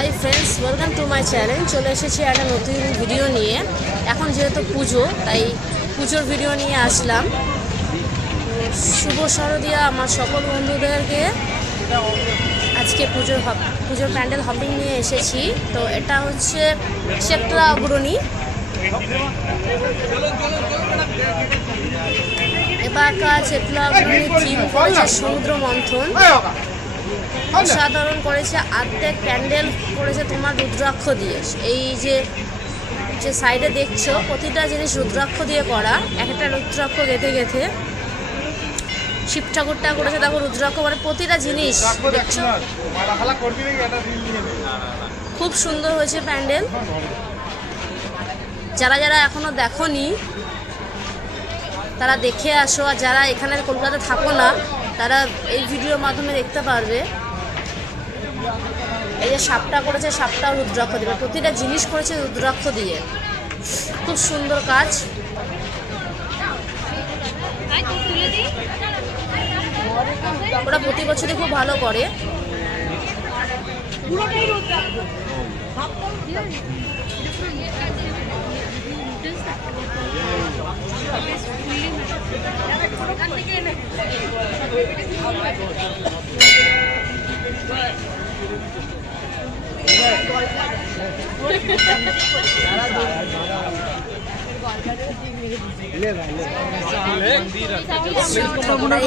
Hi friends, welcome to my channel. চলে এসেছি একটা নতুন ভিডিও নিয়ে। এখন যেহেতু পুজো, তাই পুজোর ভিডিও নিয়ে আসলাম। শুভ শারদিয়া আমার সকল বন্ধুদেরকে আজকে পুজোর প্যান্ডেল হপিং নিয়ে এসেছি। তো এটা হচ্ছে সেক্টর অগ্রণী। এবারকার সেক্টর অগ্রণী থিম করেছে সমুদ্র মন্থন। অসাধারণ করেছে। অর্ধেক প্যান্ডেল করেছে তোমার রুদ্রাক্ষ দিয়ে। এই যে সাইডে দেখছো, প্রতিটা জিনিস রুদ্রাক্ষ দিয়ে করা। একটা রুদ্রাক্ষ গেঁথে গেঁথে শিব ঠাকুরটা করেছে, দেখো রুদ্রাক্ষ, মানে প্রতিটা জিনিস দেখছো। খুব সুন্দর হয়েছে প্যান্ডেল। যারা যারা এখনো দেখোনি তারা দেখে আসো, আর যারা এখানে কলকাতায় থাকো না তারা এই ভিডিওর মাধ্যমে দেখতে পারবে। এই যে সাপটা করেছে, সাপটাও রুদ্রাক্ষ দিয়ে, প্রতিটা জিনিস করেছে রুদ্রাক্ষ দিয়ে। খুব সুন্দর কাজ। ওরা প্রতি বছরই খুব ভালো করে।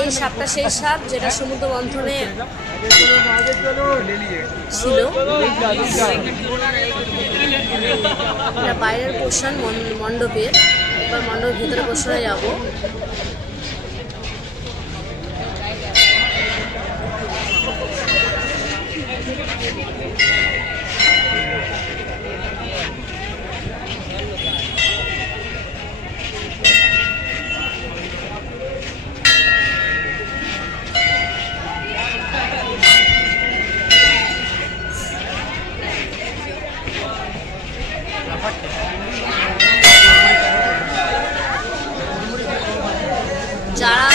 এই সাপটা সেই সাপ যেটা সমুদ্র মন্থনে ছিল। বাইরের পোর্শন মণ্ডপের। এবার মণ্ডপের ভিতরে পোর্শনে যাবো। যারা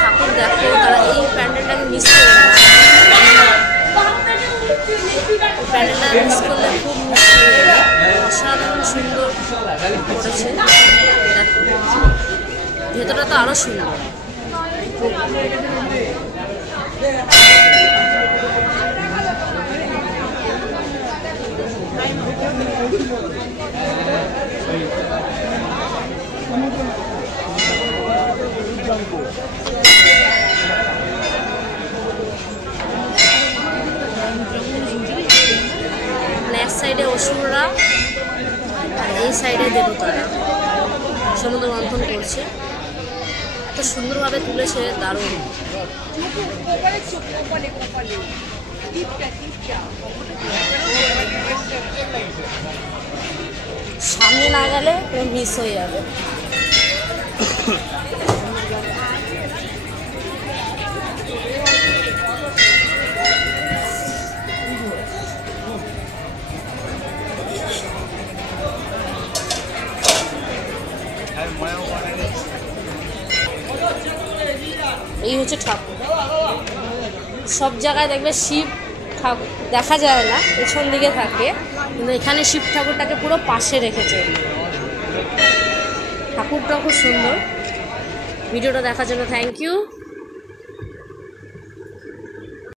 ঠাকুর দেখো তারা এই প্যান্ডেলটাকে মিস করবে না। প্যান্ডেলটা মিস করলে খুব অসাধারণ সুন্দর করেছে। ভেতরটা তো আরো সুন্দর। এক সাইডে অসুররা আর এই সাইডে দেবতারা সমুদ্র মন্থন করছে। এত সুন্দরভাবে তুলেছে, দারুণ। সামনে না গেলে মিস হয়ে যাবে। এই হচ্ছে ঠাকুর। সব জায়গায় দেখবে শিব ঠাকুর দেখা যায় না, পেছন দিকে থাকে, কিন্তু এখানে শিব ঠাকুরটাকে পুরো পাশে রেখেছে। ঠাকুরটা খুব সুন্দর। ভিডিওটা দেখার জন্য থ্যাংক ইউ।